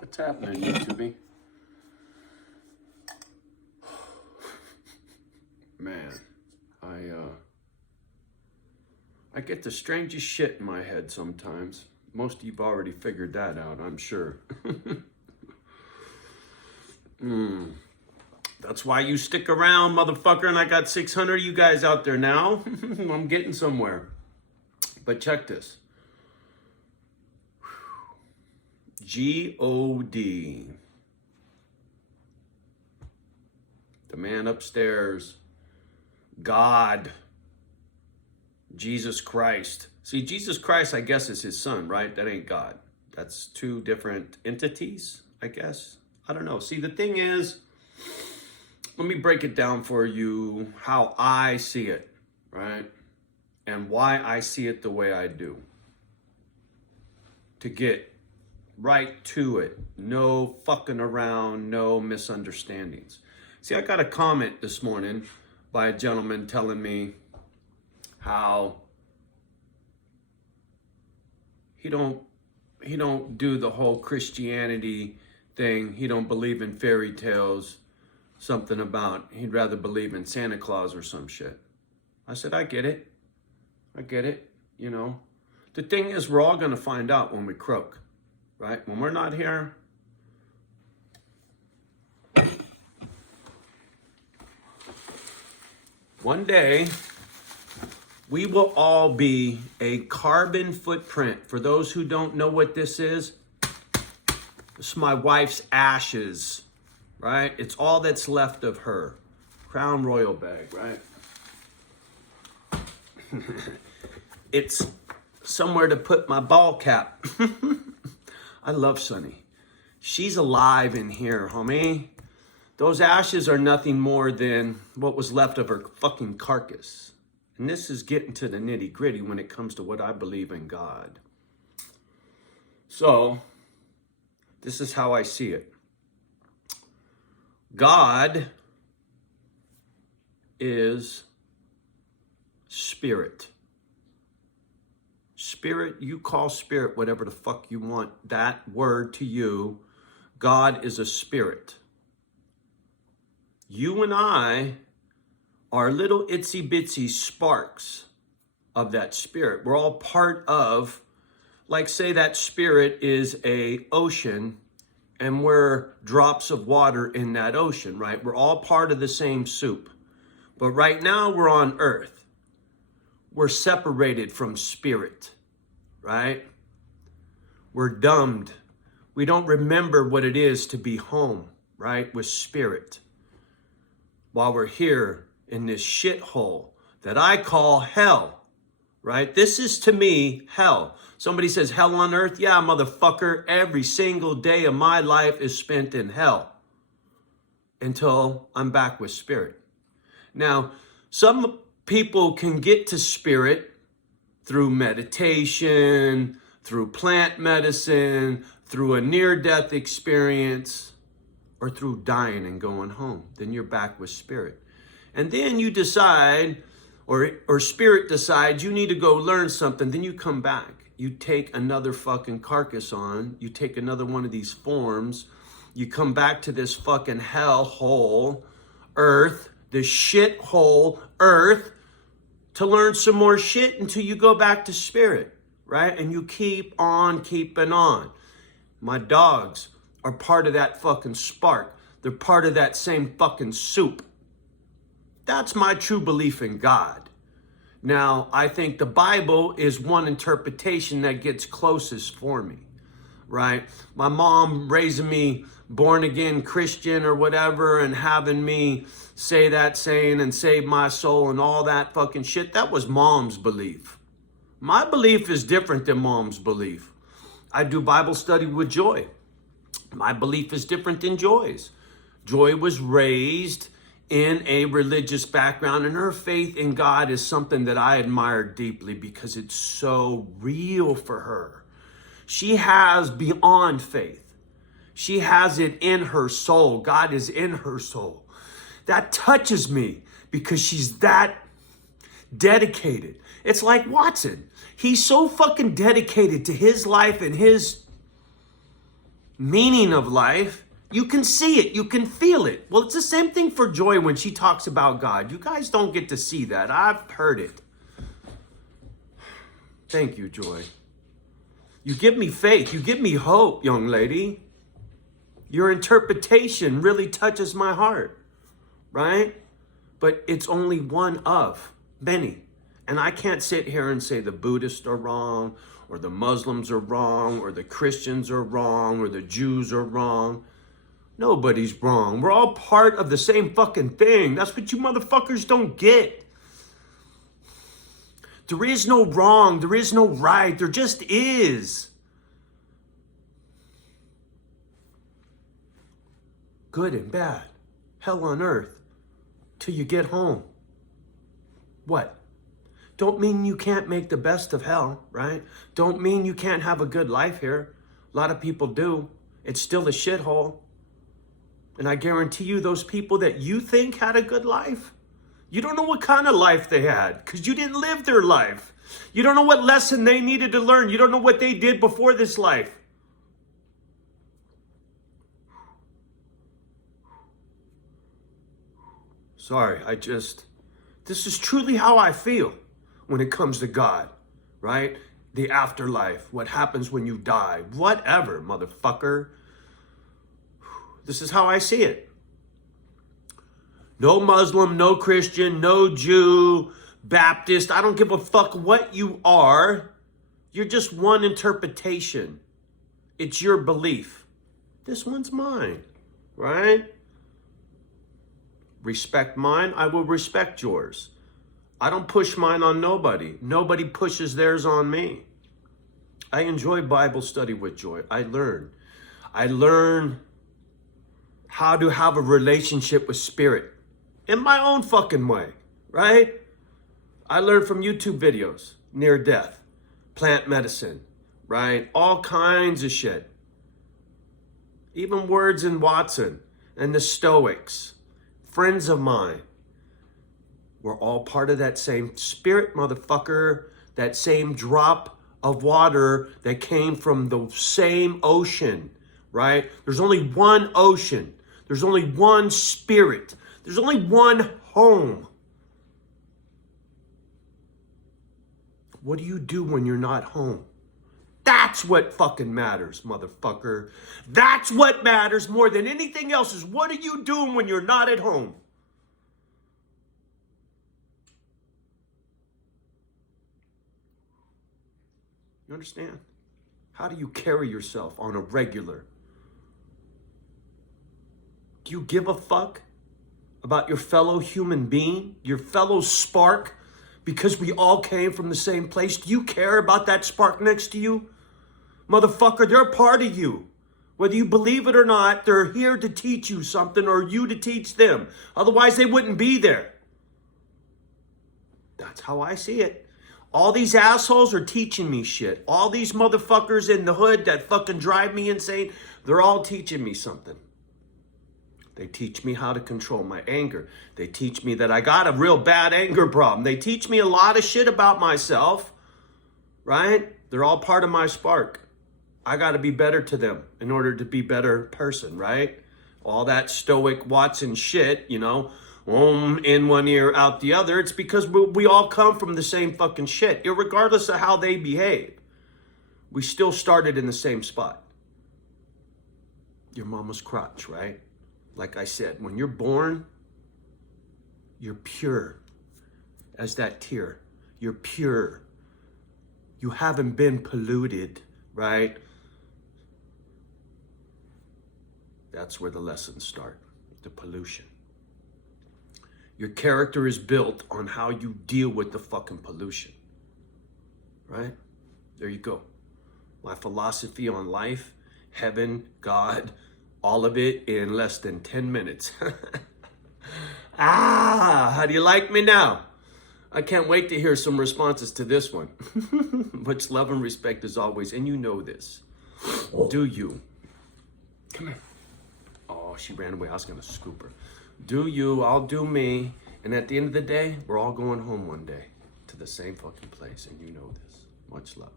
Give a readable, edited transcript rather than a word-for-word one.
What's happening, YouTube? Man, I get the strangest shit in my head sometimes. Most of you've already figured that out, I'm sure. That's why you stick around, motherfucker, and I got 600 of you guys out there now. I'm getting somewhere. But check this. G.O.D. The man upstairs. God. Jesus Christ. See, Jesus Christ, I guess, is his son, right? That ain't God. That's two different entities, I guess. I don't know. See, the thing is, let me break it down for you how I see it, right? And why I see it the way I do. To get right to it. No fucking around, no misunderstandings. See, I got a comment this morning by a gentleman telling me how he don't do the whole Christianity thing. He don't believe in fairy tales. Something about he'd rather believe in Santa Claus or some shit. I said, I get it. I get it, you know. The thing is, we're all going to find out when we croak, right? When we're not here. One day, we will all be a carbon footprint. For those who don't know what this is my wife's ashes, right? It's all that's left of her. Crown Royal bag, right? It's somewhere to put my ball cap. I love Sunny. She's alive in here, homie. Those ashes are nothing more than what was left of her fucking carcass. And this is getting to the nitty gritty when it comes to what I believe in God. So, this is how I see it. God is spirit. Spirit, you call spirit whatever the fuck you want. That word to you, God is a spirit. You and I are little itsy bitsy sparks of that spirit. We're all part of, like say that spirit is a ocean and we're drops of water in that ocean, right? We're all part of the same soup. But right now we're on earth. We're separated from spirit, right? We're dumbed. We don't remember what it is to be home, right? With spirit. While we're here in this shithole that I call hell, right? This is to me hell. Somebody says hell on earth. Yeah, motherfucker. Every single day of my life is spent in hell until I'm back with spirit. Now, some people can get to spirit through meditation, through plant medicine, through a near-death experience, or through dying and going home. Then you're back with spirit. And then you decide, or spirit decides you need to go learn something. Then you come back. You take another fucking carcass on. You take another one of these forms. You come back to this fucking hell hole, earth, this shit hole, earth, to learn some more shit until you go back to spirit, right? And you keep on keeping on. My dogs are part of that fucking spark. They're part of that same fucking soup. That's my true belief in God. Now, I think the Bible is one interpretation that gets closest for me, right? My mom raising me born again Christian or whatever and having me say that saying and save my soul and all that fucking shit, that was mom's belief. My belief is different than mom's belief. I do Bible study with Joy. My belief is different than Joy's. Joy was raised in a religious background, and her faith in God is something that I admire deeply because it's so real for her. She has beyond faith. She has it in her soul. God is in her soul. That touches me because she's that dedicated. It's like Watson. He's so fucking dedicated to his life and his meaning of life, you can see it, you can feel it. Well, it's the same thing for Joy when she talks about God. You guys don't get to see that. I've heard it. Thank you, Joy. You give me faith. You give me hope, young lady. Your interpretation really touches my heart, right? But it's only one of many. And I can't sit here and say the Buddhists are wrong, or the Muslims are wrong, or the Christians are wrong, or the Jews are wrong. Nobody's wrong. We're all part of the same fucking thing. That's what you motherfuckers don't get. There is no wrong. There is no right. There just is. Good and bad. Hell on earth. Till you get home. What? Don't mean you can't make the best of hell, right? Don't mean you can't have a good life here. A lot of people do. It's still a shithole. And I guarantee you those people that you think had a good life, you don't know what kind of life they had because you didn't live their life. You don't know what lesson they needed to learn. You don't know what they did before this life. Sorry, this is truly how I feel when it comes to God, right? The afterlife, what happens when you die, whatever, motherfucker. This is how I see it. No Muslim, no Christian, no Jew, Baptist. I don't give a fuck what you are. You're just one interpretation. It's your belief. This one's mine, right? Respect mine, I will respect yours. I don't push mine on nobody. Nobody pushes theirs on me. I enjoy Bible study with Joy. I learn how to have a relationship with spirit in my own fucking way, right? I learned from YouTube videos, near death, plant medicine, right? All kinds of shit. Even Words in Watson and the Stoics, friends of mine. We're all part of that same spirit, motherfucker, that same drop of water that came from the same ocean, right? There's only one ocean. There's only one spirit. There's only one home. What do you do when you're not home? That's what fucking matters, motherfucker. That's what matters more than anything else is what are you doing when you're not at home? You understand? How do you carry yourself on a regular? Do you give a fuck about your fellow human being, your fellow spark, because we all came from the same place? Do you care about that spark next to you? Motherfucker, they're a part of you. Whether you believe it or not, they're here to teach you something or you to teach them. Otherwise, they wouldn't be there. That's how I see it. All these assholes are teaching me shit. All these motherfuckers in the hood that fucking drive me insane, they're all teaching me something. They teach me how to control my anger. They teach me that I got a real bad anger problem. They teach me a lot of shit about myself, right? They're all part of my spark. I got to be better to them in order to be a better person, right? All that stoic Watson shit, you know, in one ear, out the other. It's because we all come from the same fucking shit, irregardless of how they behave. We still started in the same spot. Your mama's crotch, right? Like I said, when you're born, you're pure as that tear. You're pure. You haven't been polluted, right? That's where the lessons start, the pollution. Your character is built on how you deal with the fucking pollution, right? There you go. My philosophy on life, heaven, God, all of it in less than 10 minutes. How do you like me now? I can't wait to hear some responses to this one. Much love and respect as always, and you know this. Do you? Come here. Oh, she ran away. I was going to scoop her. Do you, I'll do me. And at the end of the day, we're all going home one day to the same fucking place, and you know this. Much love.